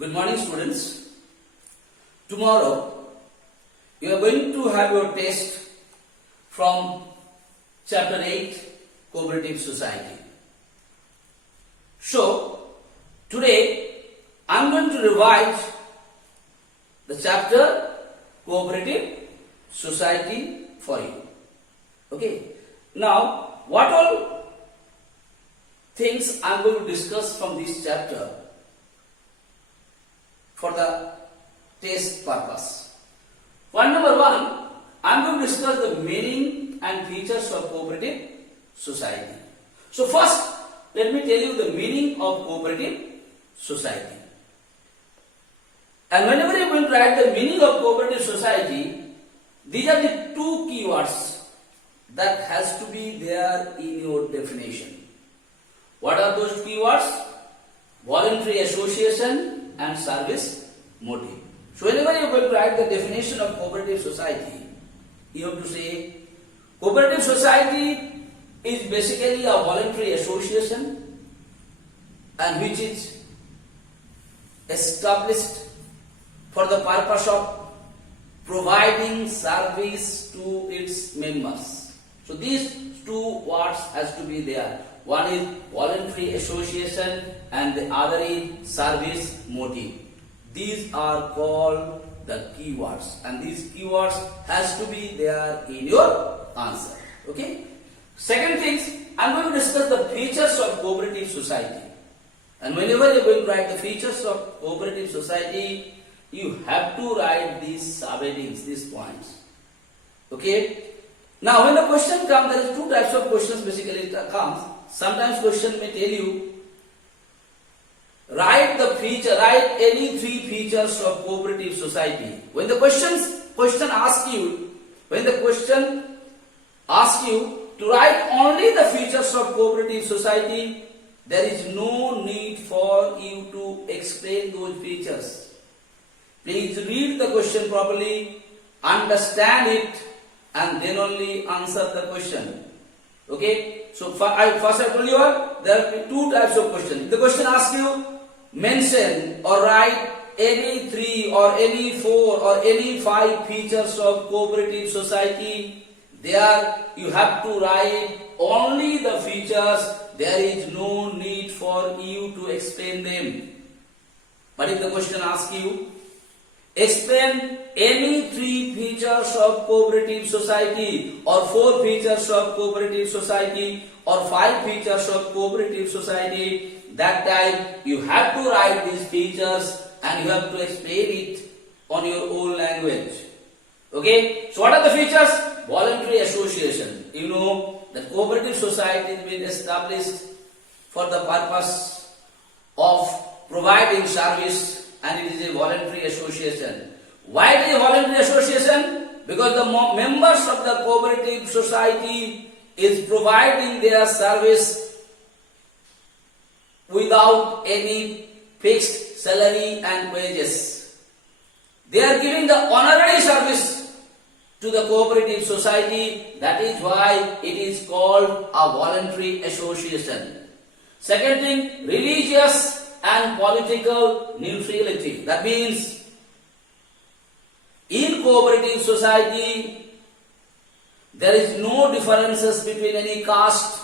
Good morning, students. Tomorrow you are going to have your test from Chapter-8, Cooperative Society. So, today I am going to revise the chapter Cooperative Society for you. Okay. Now, what all things I am going to discuss from this chapter for the test purpose. Point number 1, I am going to discuss the meaning and features of cooperative society. So first, let me tell you the meaning of cooperative society. And whenever you are going to write the meaning of cooperative society, these are the two keywords that has to be there in your definition. What are those keywords? Voluntary association and service motive. So whenever you are going to write the definition of cooperative society, you have to say cooperative society is basically a voluntary association and which is established for the purpose of providing service to its members. So these two words has to be there. One is voluntary association and the other is service motive. These are called the keywords and these keywords has to be there in your answer. Okay. Second thing, I am going to discuss the features of cooperative society. And whenever you are going to write the features of cooperative society, you have to write these subheadings, these points. Okay. Now when the question comes, there is two types of questions basically it comes. Sometimes question may tell you, write any three features of cooperative society. When the question asks you to write only the features of cooperative society, there is no need for you to explain those features. Please read the question properly, understand it, and then only answer the question. Okay? So first I told you there will be two types of questions. If the question asks you, mention or write any 3 or any 4 or any 5 features of cooperative society, there you have to write only the features. There is no need for you to explain them. But if the question asks you, explain any 3 features of cooperative society or 4 features of cooperative society or 5 features of cooperative society, that time you have to write these features and you have to explain it on your own language. Okay? So what are the features? Voluntary association. You know that cooperative society has been established for the purpose of providing service and it is a voluntary association. Why it is a voluntary association? Because the members of the cooperative society is providing their service without any fixed salary and wages. They are giving the honorary service to the cooperative society. That is why it is called a voluntary association. Second thing, religious and political neutrality. That means in cooperative society there is no differences between any caste,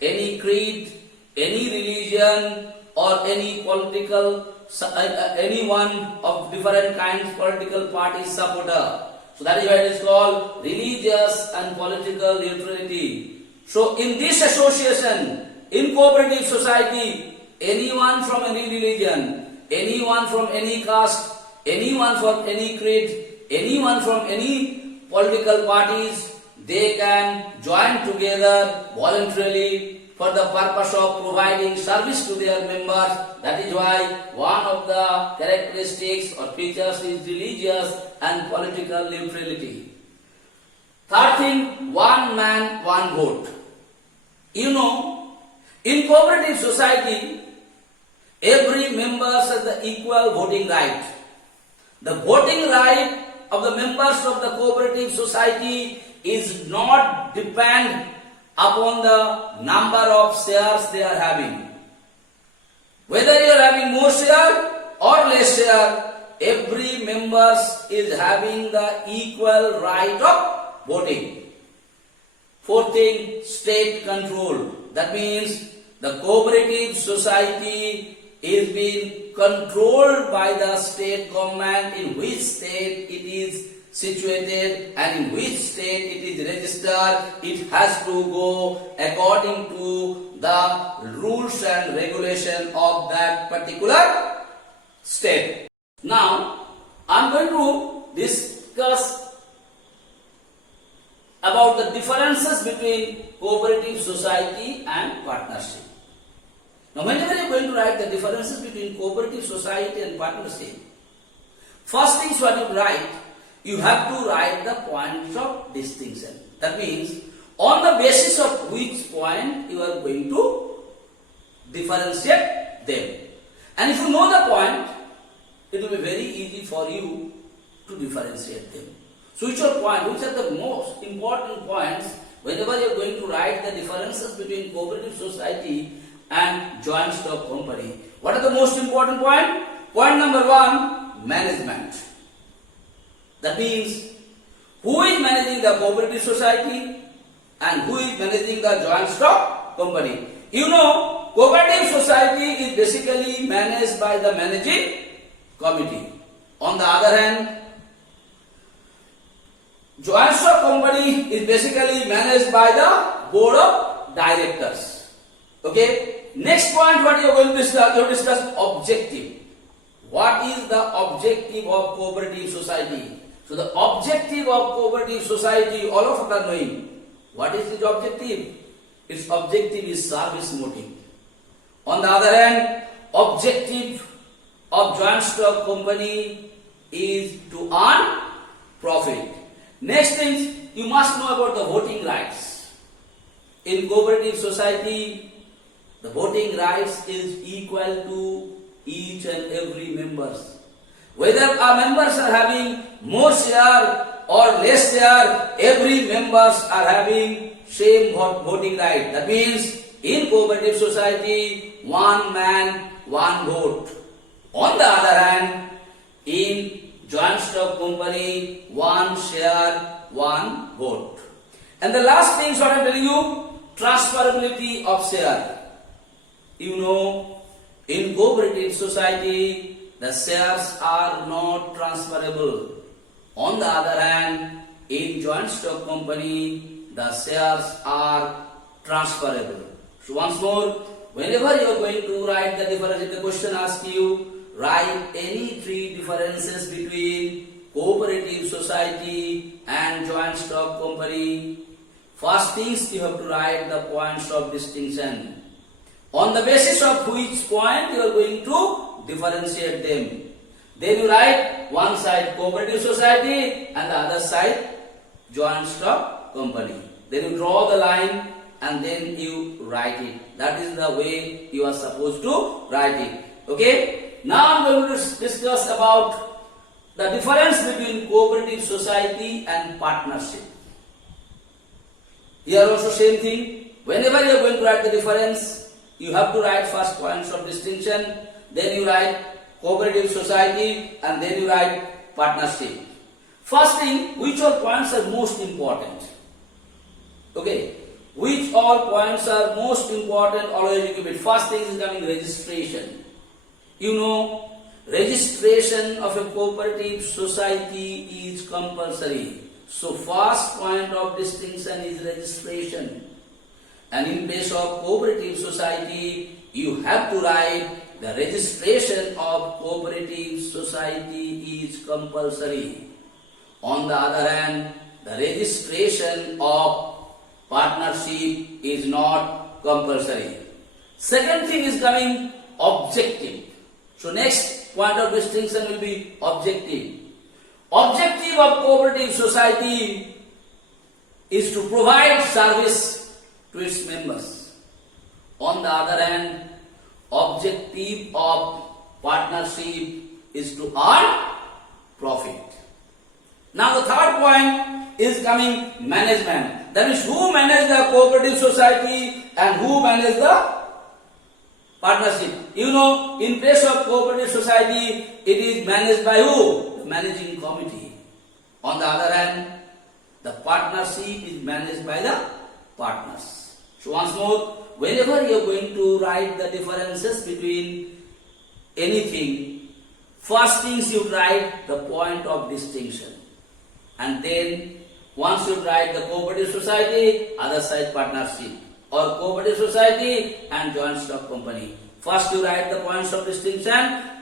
any creed, any religion or any political, any one of different kinds political party supporter. So that is why it is called religious and political neutrality. So in this association, in cooperative society, anyone from any religion, anyone from any caste, anyone from any creed, anyone from any political parties, they can join together voluntarily for the purpose of providing service to their members. That is why one of the characteristics or features is religious and political neutrality. Third thing, one man, one vote. You know, in cooperative society, every member has the equal voting right. The voting right of the members of the cooperative society is not depend upon the number of shares they are having. Whether you are having more share or less members is having the equal right of voting. Fourth thing, state control. That means the cooperative society is being controlled by the state government, in which state it is situated and in which state it is registered. It has to go according to the rules and regulation of that particular state. Now, I am going to discuss about the differences between cooperative society and partnership. Now, whenever you are going to write the differences between cooperative society and partnership, first things what you write, you have to write the points of distinction. That means, on the basis of which point you are going to differentiate them. And if you know the point, it will be very easy for you to differentiate them. So which are the most important points whenever you are going to write the differences between cooperative society and joint stock company? What are the most important points? Point number 1, management. That means, who is managing the cooperative society and who is managing the joint stock company? You know, cooperative society is basically managed by the managing committee. On the other hand, joint stock company is basically managed by the board of directors. Okay. Next point, what you are going to discuss? You have to discuss objective. What is the objective of cooperative society? So the objective of cooperative society, all of us are knowing. What is its objective? Its objective is service motive. On the other hand, objective of joint stock company is to earn profit. Next thing, you must know about the voting rights. In cooperative society, the voting rights is equal to each and every members. Whether our members are having more share or less share, every members are having same voting right. That means, in cooperative society, one man, one vote. On the other hand, in joint stock company, one share, one vote. And the last thing, what I am telling you, transferability of share. You know, in cooperative society, the shares are not transferable. On the other hand, in joint stock company, the shares are transferable. So once more, whenever you are going to write the difference, if the question asks you, write any 3 differences between cooperative society and joint stock company. First things, you have to write the points of distinction. On the basis of which point you are going to differentiate them. Then you write one side cooperative society and the other side joint stock company. Then you draw the line and then you write it. That is the way you are supposed to write it. Okay? Now I am going to discuss about the difference between cooperative society and partnership. Here also same thing. Whenever you are going to write the difference, you have to write first points of distinction, then you write cooperative society, and then you write partnership. First thing, which all points are most important? Okay, which all points are most important? Always you give it. First thing is coming registration. You know, registration of a cooperative society is compulsory. So first point of distinction is registration. And in case of cooperative society, you have to write the registration of cooperative society is compulsory. On the other hand, the registration of partnership is not compulsory. Second thing is coming objective. So next point of distinction will be objective. Objective of cooperative society is to provide service to its members. On the other hand, objective of partnership is to earn profit. Now the third point is coming management. That is, who manage the cooperative society and who manage the partnership. You know, in case of cooperative society, it is managed by who? managing committee. On the other hand, the partnership is managed by the partners. So once more, whenever you are going to write the differences between anything, first things you write the point of distinction. And then once you write the cooperative society, other side partnership, or cooperative society and joint stock company. First you write the points of distinction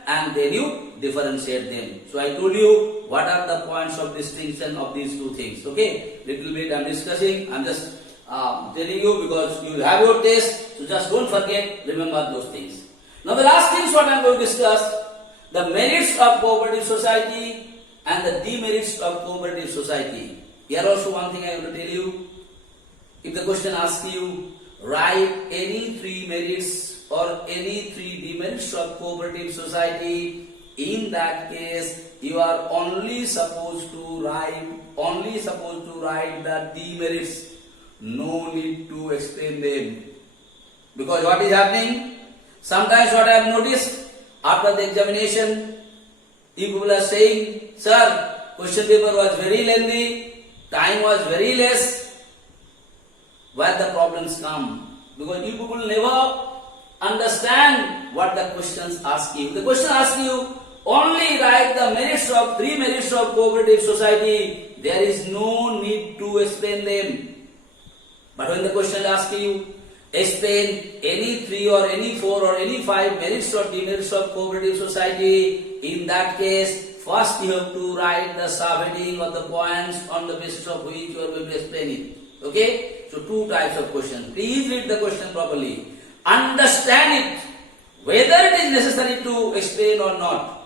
and then you differentiate them. So I told you what are the points of distinction of these two things. Okay, little bit I am discussing, I am just telling you because you will have your test, so just don't forget, remember those things. Now the last things what I am going to discuss, the merits of cooperative society and the demerits of cooperative society. Here also one thing I want to tell you, if the question asks you, write any three merits or any three demerits of cooperative society, in that case you are only supposed to write the demerits. No need to explain them. Because what is happening? Sometimes what I have noticed, after the examination, you people are saying, sir, question paper was very lengthy, time was very less. Where the problems come? Because you people never understand what the questions ask you. The question asks you, only write the three merits of cooperative society. There is no need to explain them. But when the question asks you, explain any 3 or any 4 or any 5 merits or demerits of cooperative society, in that case, first you have to write the subheading or the points on the basis of which you are going to explain it. Okay? So two types of questions. Please read the question properly. Understand it, whether it is necessary to explain or not.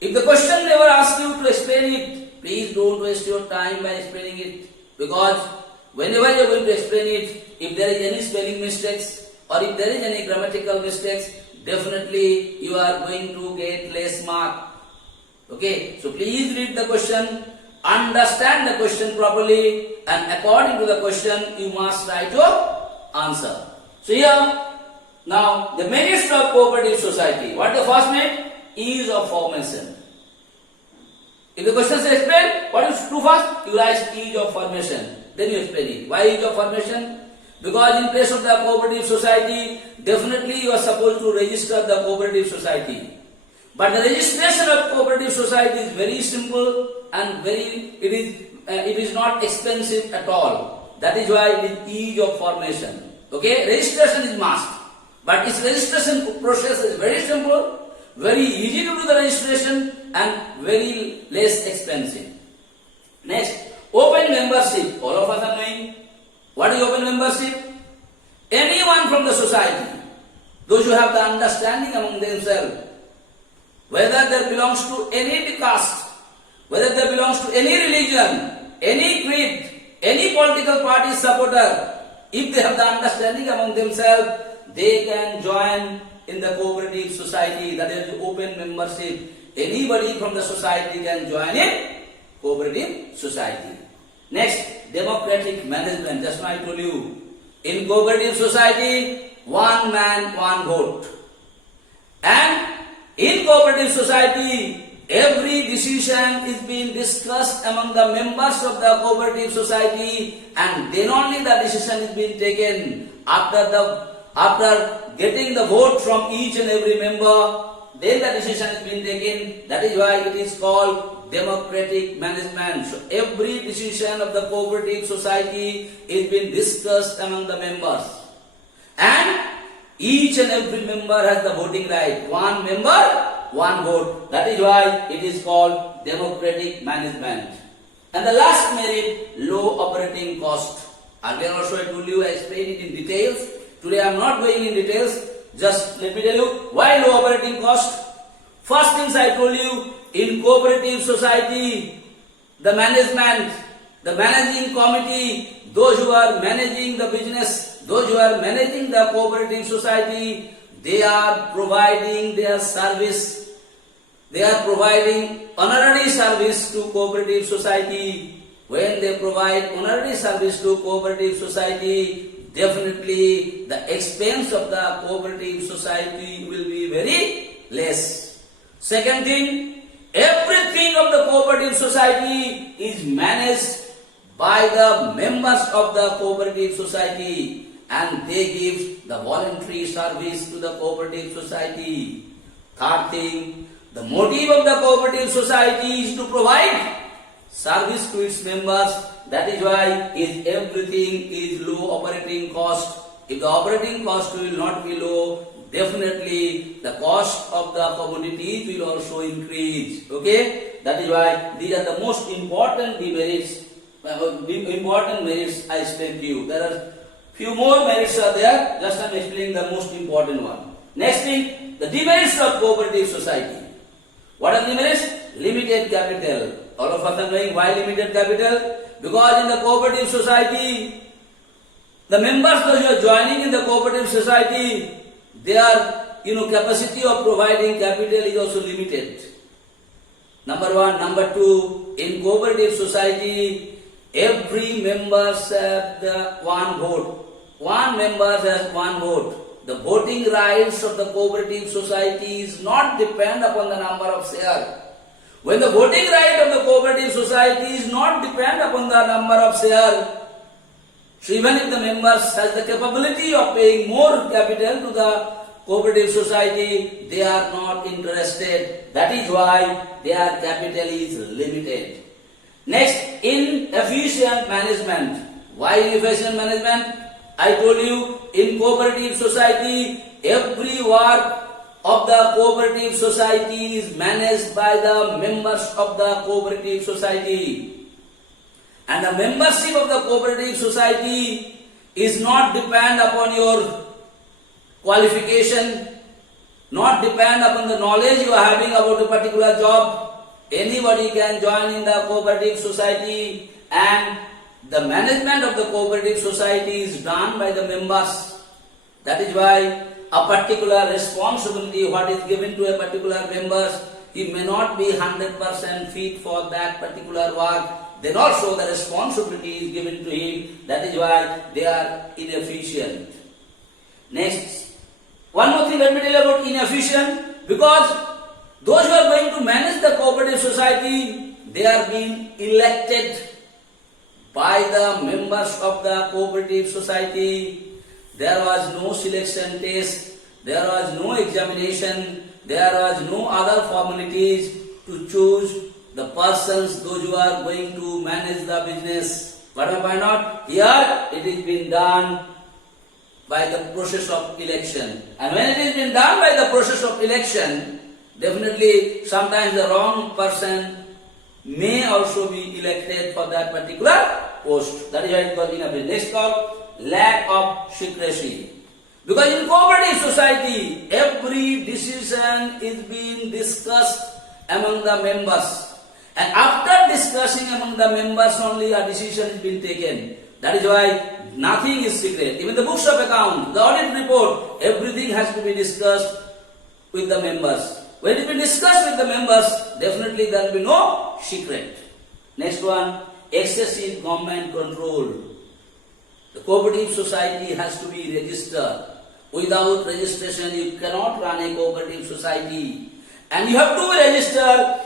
If the question never asks you to explain it, please don't waste your time by explaining it. Because whenever you are going to explain it, if there is any spelling mistakes or if there is any grammatical mistakes, definitely you are going to get less mark. Okay, so please read the question, understand the question properly, and according to the question you must write your answer. So here, now the merits of cooperative society. What is the first merit? Ease of formation. If the question says explain, what is too fast? You write ease of formation. Then you explain it. Why ease of formation? Because in place of the cooperative society, definitely you are supposed to register the cooperative society. But the registration of cooperative society is very simple and it is not expensive at all. That is why it is ease of formation. Okay, registration is must. But its registration process is very simple, very easy to do the registration and very less expensive. Next, open membership. All of us are knowing. What is open membership? Anyone from the society, those who have the understanding among themselves, whether they belongs to any caste, whether they belongs to any religion, any creed, any political party supporter, if they have the understanding among themselves, they can join in the cooperative society, that is open membership. Anybody from the society can join in cooperative society. Next, democratic management. Just now I told you, in cooperative society, one man, one vote. And in cooperative society, every decision is being discussed among the members of the cooperative society, and then only the decision is being taken. After getting the vote from each and every member, then the decision is being taken. That is why it is called democratic management. So every decision of the cooperative society is being discussed among the members. And each and every member has the voting right. One member, one vote. That is why it is called democratic management. And the last merit, low operating cost. Earlier also I told you, I explained it in details. Today I am not going in details. Just let me tell you why low operating cost. First things I told you, in cooperative society, the management, the managing committee, those who are managing the business, those who are managing the cooperative society, they are providing their service. They are providing honorary service to cooperative society. When they provide honorary service to cooperative society, definitely the expense of the cooperative society will be very less. Second thing, Everything of the cooperative society is managed by the members of the cooperative society, and they give the voluntary service to the cooperative society. Third thing, the motive of the cooperative society is to provide service to its members. That is why everything is low operating cost. If the operating cost will not be low, definitely the cost of the commodities will also increase. Okay, that is why these are the most important demerits. Important merits I explained to you. There are few more merits are there. Just I am explaining the most important one. Next thing, the demerits of cooperative society. What are demerits? Limited capital. All of us are knowing why limited capital? Because in the cooperative society, the members those who are joining in the cooperative society, their capacity of providing capital is also limited. Number one. Number two, in cooperative society, every member has one vote. One member has one vote. The voting rights of the cooperative society is not depend upon the number of shares. When the voting right of the cooperative society is not depend upon the number of shares, so even if the members has the capability of paying more capital to the cooperative society, they are not interested. That is why their capital is limited. Next, inefficient management. Why inefficient management? I told you, in cooperative society, every work of the cooperative society is managed by the members of the cooperative society. And the membership of the cooperative society is not depend upon your qualification, not depend upon the knowledge you are having about a particular job. Anybody can join in the cooperative society, and the management of the cooperative society is done by the members. That is why a particular responsibility what is given to a particular members, he may not be 100% fit for that particular work. Then also the responsibility is given to him. That is why they are inefficient. Next, one more thing let me tell you about inefficient. Because those who are going to manage the cooperative society, they are being elected by the members of the cooperative society. There was no selection test, there was no examination, there was no other formalities to choose the persons, those who are going to manage the business. What am I pointing out? Here it is being done by the process of election. And when it is being done by the process of election, definitely sometimes the wrong person may also be elected for that particular post. That is why it is called inefficient. Next called lack of secrecy. Because in cooperative society, every decision is being discussed among the members. And after discussing among the members only a decision is being taken. That is why nothing is secret. Even the books of account, the audit report, everything has to be discussed with the members. When it will be discussed with the members, definitely there will be no secret. Next one, excessive government control. The cooperative society has to be registered. Without registration, you cannot run a cooperative society. And you have to register.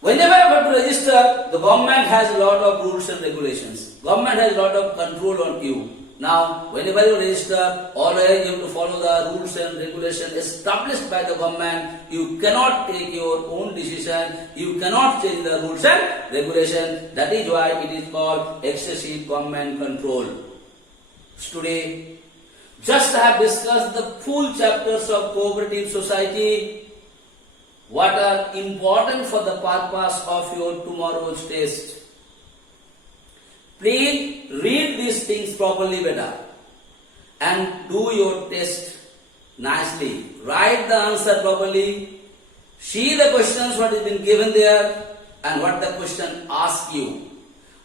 Whenever you have to register, the government has a lot of rules and regulations. Government has a lot of control on you. Now, whenever you register, always you have to follow the rules and regulations established by the government. You cannot take your own decision. You cannot change the rules and regulations. That is why it is called excessive government control. Today, just I have discussed the full chapters of cooperative society. What are important for the purpose of your tomorrow's test. Please read these things properly better and do your test nicely. Write the answer properly. See the questions what has been given there and what the question asks you.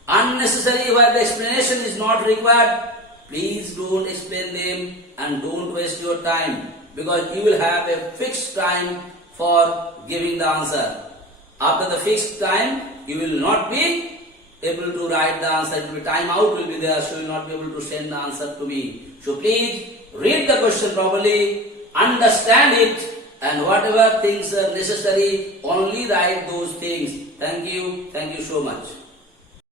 Unnecessary where the explanation is not required, please don't explain them and don't waste your time, because you will have a fixed time for giving the answer. After the fixed time, you will not be able to write the answer. It will be time out will be there, so you will not be able to send the answer to me. So please read the question properly, understand it, and whatever things are necessary, only write those things. Thank you so much.